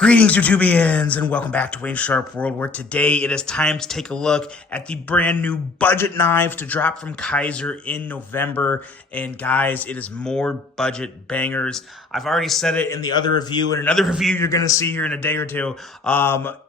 Greetings, YouTubians, and welcome back to Wayne Sharp World, where today it is time to take a look at the brand new budget knives to drop from Kizer in November. And guys, it is more budget bangers. I've already said it in the other review, and another review you're going to see here in a day or two.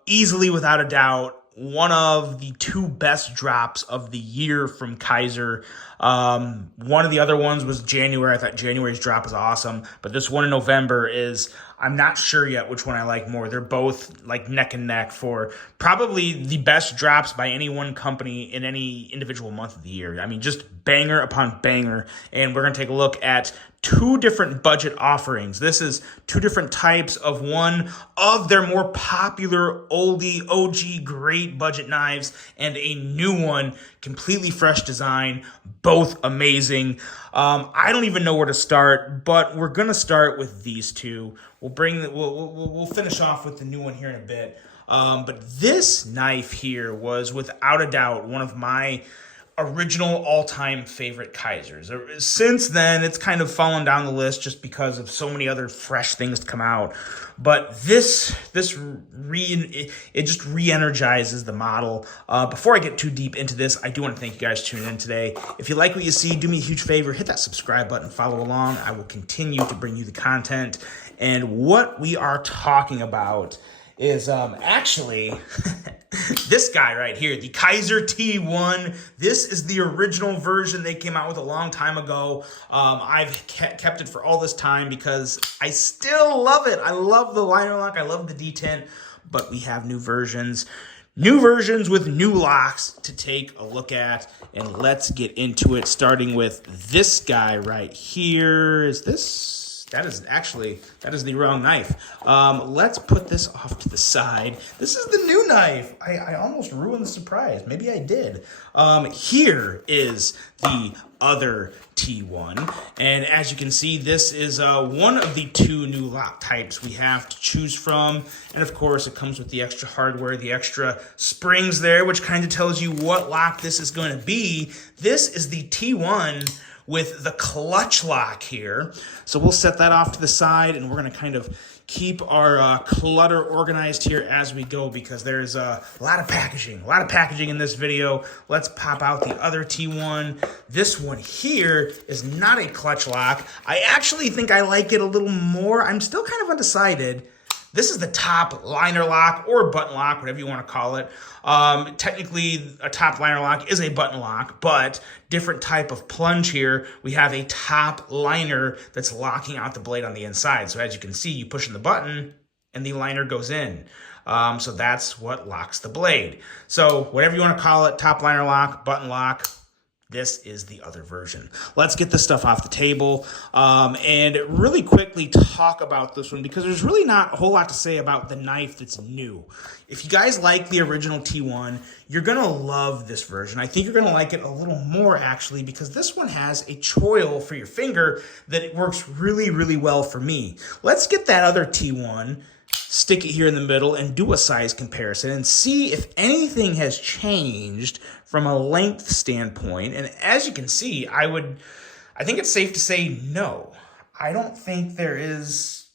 Easily, without a doubt, one of the two best drops of the year from Kizer. One of the other ones was January. I thought January's drop was awesome, but this one in November is, I'm not sure yet which one I like more. They're both like neck and neck for probably the best drops by any one company in any individual month of the year. I mean, just banger upon banger. And we're going to take a look at two different budget offerings. This is two different types of one of their more popular oldie OG great budget knives, and a new one, completely fresh design, both amazing. I don't even know where to start, but we're gonna start with these two. We'll finish off with the new one here in a bit. But this knife here was without a doubt one of my original all-time favorite Kizers. Since then, it's kind of fallen down the list just because of so many other fresh things to come out. But it just re-energizes the model. Before I get too deep into this, I do want to thank you guys for tuning in today. If you like what you see, do me a huge favor, hit that subscribe button, follow along. I will continue to bring you the content. And what we are talking about is actually this guy right here, the Kizer T1. This is the original version they came out with a long time ago. I've kept it for all this time because I still love it. I love the liner lock. I love the detent, but we have new versions. New versions with new locks to take a look at, and let's get into it, starting with this guy right here. That is the wrong knife. Let's put this off to the side. This is the new knife. I almost ruined the surprise. Maybe I did. Here is the other T1. And as you can see, this is one of the two new lock types we have to choose from. And of course, it comes with the extra hardware, the extra springs there, which kind of tells you what lock this is going to be. This is the T1 with the clutch lock here. So we'll set that off to the side, and we're going to kind of keep our clutter organized here as we go, because there's a lot of packaging in this video. Let's pop out the other T1. This one here is not a clutch lock. I actually think I like it a little more. I'm still kind of undecided. This is the top liner lock, or button lock, whatever you want to call it. Technically, a top liner lock is a button lock, but different type of plunge here. We have a top liner that's locking out the blade on the inside. So as you can see, you push in the button and the liner goes in. So that's what locks the blade. So whatever you want to call it, top liner lock, button lock, this is the other version. Let's get this stuff off the table and really quickly talk about this one, because there's really not a whole lot to say about the knife that's new. If you guys like the original T1, you're going to love this version. I think you're going to like it a little more, actually, because this one has a choil for your finger that it works really, really well for me. Let's get that other T1, stick it here in the middle, and do a size comparison and see if anything has changed from a length standpoint. And as you can see, I think it's safe to say no. I don't think there's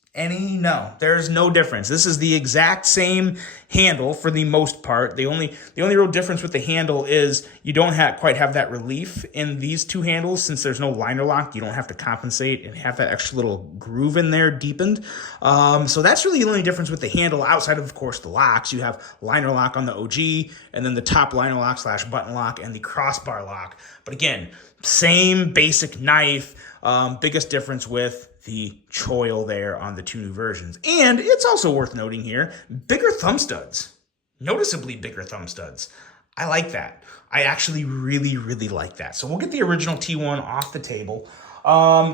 no difference. This is the exact same handle for the most part. The only real difference with the handle is you don't quite have that relief in these two handles. Since there's no liner lock, you don't have to compensate and have that extra little groove in there deepened. So that's really the only difference with the handle, outside of course, the locks. You have liner lock on the OG, and then the top liner lock / button lock, and the crossbar lock. But again, same basic knife. Biggest difference with the choil there on the two new versions. And it's also worth noting here, bigger thumb studs. Noticeably bigger thumb studs. I like that. I actually really, really like that. So we'll get the original T1 off the table.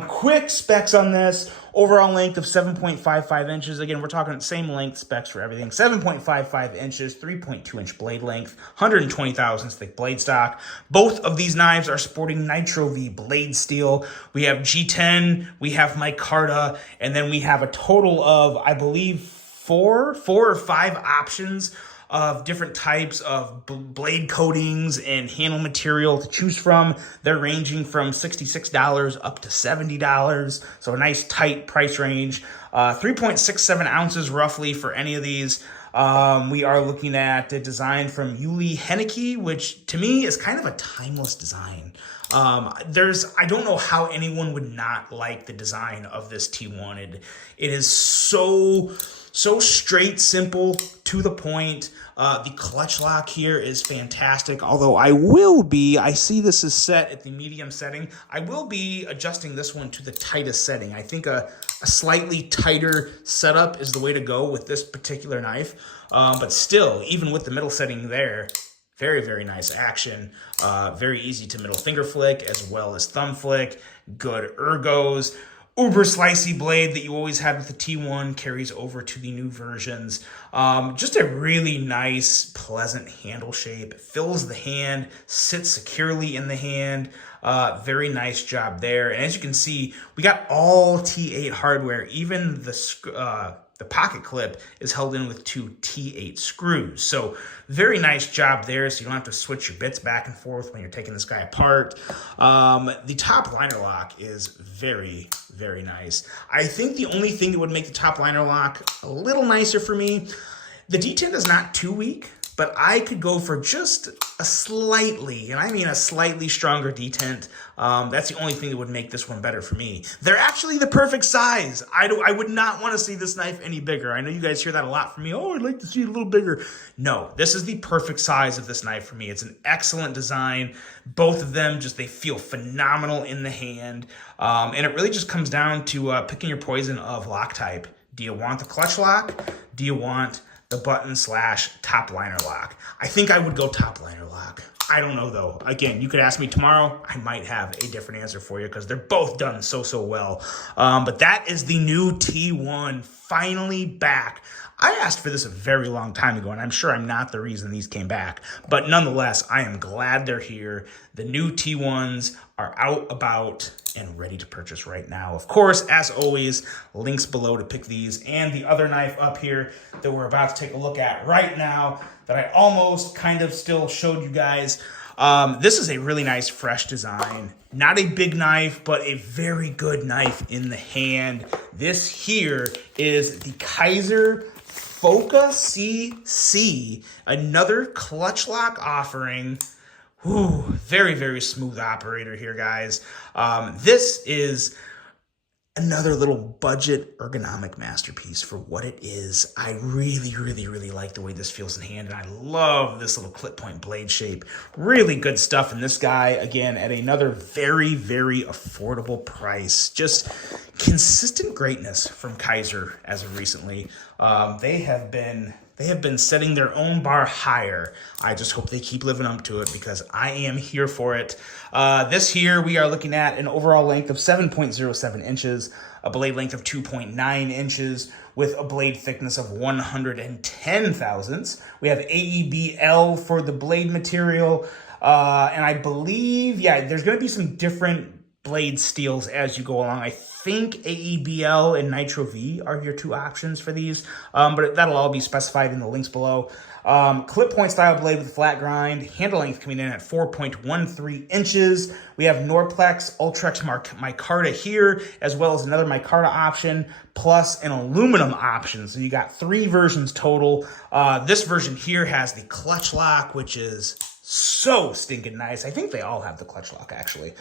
Quick specs on this. Overall length of 7.55 inches. Again, we're talking same length specs for everything. 7.55 inches, 3.2-inch blade length, 120 thousandths thick blade stock. Both of these knives are sporting Nitro V blade steel. We have G10, we have micarta, and then we have a total of, I believe, four or five options of different types of blade coatings and handle material to choose from. They're ranging from $66 up to $70. So a nice tight price range. 3.67 ounces roughly for any of these. We are looking at a design from Yuli Henneke, which to me is kind of a timeless design. I don't know how anyone would not like the design of this T1. It is so straight, simple, to the point. The clutch lock here is fantastic, although I see this is set at the medium setting. I will be adjusting this one to the tightest setting. I think a slightly tighter setup is the way to go with this particular knife. But still, even with the middle setting there, very, very nice action. Very easy to middle finger flick as well as thumb flick. Good ergos. Uber slicey blade that you always had with the T1 carries over to the new versions. Just a really nice, pleasant handle shape. It fills the hand, sits securely in the hand. Very nice job there. And as you can see, we got all T8 hardware. Even the pocket clip is held in with 2 T8 screws. So very nice job there, so you don't have to switch your bits back and forth when you're taking this guy apart. The top liner lock is very, very nice. I think the only thing that would make the top liner lock a little nicer for me, the detent is not too weak, but I could go for just a slightly, and I mean a slightly stronger detent. That's the only thing that would make this one better for me. They're actually the perfect size. I would not want to see this knife any bigger. I know you guys hear that a lot from me. Oh, I'd like to see it a little bigger. No, this is the perfect size of this knife for me. It's an excellent design. Both of them they feel phenomenal in the hand. And it really just comes down to picking your poison of lock type. Do you want the clutch lock? Do you want the button/top liner lock? I think I would go top liner lock. I don't know though. Again, you could ask me tomorrow. I might have a different answer for you because they're both done so well. But that is the new T1 finally back. I asked for this a very long time ago, and I'm sure I'm not the reason these came back. But nonetheless, I am glad they're here. The new T1s are out, about, and ready to purchase right now. Of course, as always, links below to pick these and the other knife up here that we're about to take a look at right now that I almost kind of still showed you guys. This is a really nice, fresh design. Not a big knife, but a very good knife in the hand. This here is the Kizer Phoca CC, another clutch lock offering. Whew, very, very smooth operator here, guys. This is another little budget ergonomic masterpiece for what it is. I really, really, really like the way this feels in hand, and I love this little clip point blade shape. Really good stuff in this guy, again, at another very, very affordable price. Just consistent greatness from Kizer as of recently. They have been setting their own bar higher. I just hope they keep living up to it because I am here for it. This here, we are looking at an overall length of 7.07 inches, a blade length of 2.9 inches, with a blade thickness of 110 thousandths. We have AEBL for the blade material, and I believe, there's going to be some different blade steels as you go along. I think AEBL and Nitro V are your two options for these, but that'll all be specified in the links below. Clip point style blade with flat grind, handle length coming in at 4.13 inches. We have Norplex Ultrex micarta here, as well as another micarta option, plus an aluminum option. So you got 3 versions total. This version here has the clutch lock, which is so stinking nice. I think they all have the clutch lock, actually.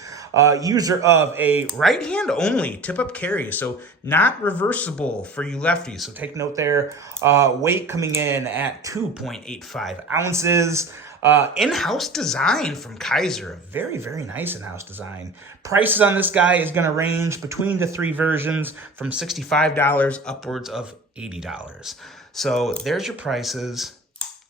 User of a right hand only tip-up carry, so not reversible for you lefties. So take note there. Weight coming in at 2.85 ounces. In-house design from Kizer. Very, very nice in-house design. Prices on this guy is going to range between the 3 versions from $65 upwards of $80. So there's your prices.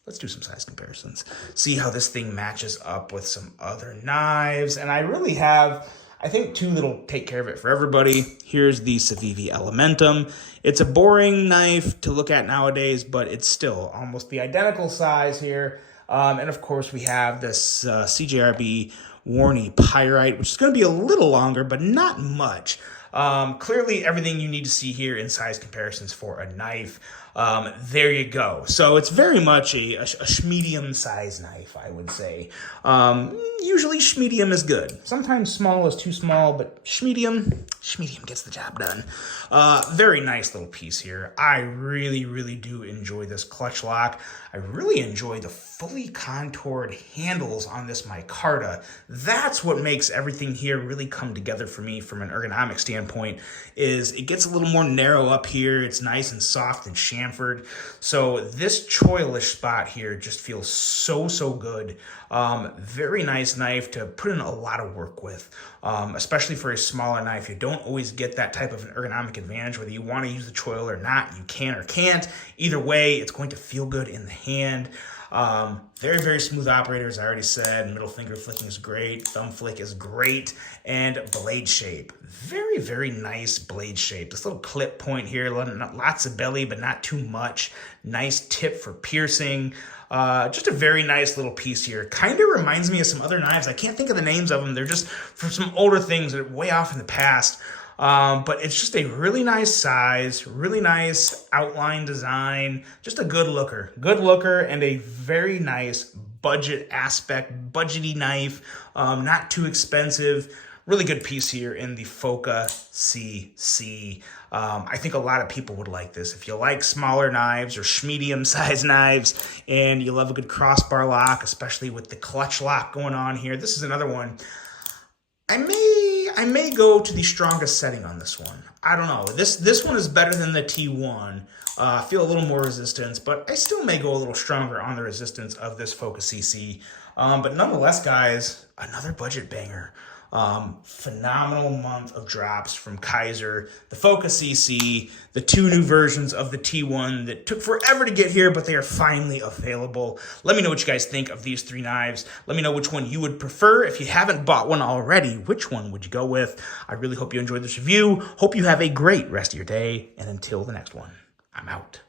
Let's do some size comparisons. See how this thing matches up with some other knives. And I really have, I think, 2 that'll take care of it for everybody. Here's the Civivi Elementum. It's a boring knife to look at nowadays, but it's still almost the identical size here. And of course, we have this CJRB Warney Pyrite, which is going to be a little longer, but not much. Clearly, everything you need to see here in size comparisons for a knife. There you go. So it's very much a medium size knife, I would say. Usually medium is good. Sometimes small is too small, but medium gets the job done. Very nice little piece here. I really do enjoy this clutch lock. I really enjoy the fully contoured handles on this micarta. That's what makes everything here really come together for me from an ergonomic standpoint. Is it gets a little more narrow up here. It's nice and soft and chamfered. So this choilish spot here just feels so good. Very nice knife to put in a lot of work with, especially for a smaller knife. You don't always get that type of an ergonomic advantage. Whether you want to use the choil or not, you can or can't. Either way, it's going to feel good in the hand. Very smooth operator, as I already said. Middle finger flicking is great. Thumb flick is great. And blade shape. Very nice blade shape. This little clip point here, lots of belly, but not too much. Nice tip for piercing. Just a very nice little piece here. Kind of reminds me of some other knives. I can't think of the names of them. They're just from some older things that are way off in the past. But it's just a really nice size, really nice outline design, just a good looker, and a very nice budget aspect, budgety knife, not too expensive. Really good piece here in the Phoca CC. I think a lot of people would like this. If you like smaller knives or medium-sized knives and you love a good crossbar lock, especially with the clutch lock going on here, this is another one. I may go to the strongest setting on this one. I don't know. This one is better than the T1. I feel a little more resistance, but I still may go a little stronger on the resistance of this Phoca CC. But nonetheless, guys, another budget banger. Phenomenal month of drops from Kizer, the Phoca CC, the two new versions of the T1 that took forever to get here, but they are finally available. Let me know what you guys think of these three knives. Let me know which one you would prefer. If you haven't bought one already, which one would you go with? I really hope you enjoyed this review. Hope you have a great rest of your day, and until the next one, I'm out.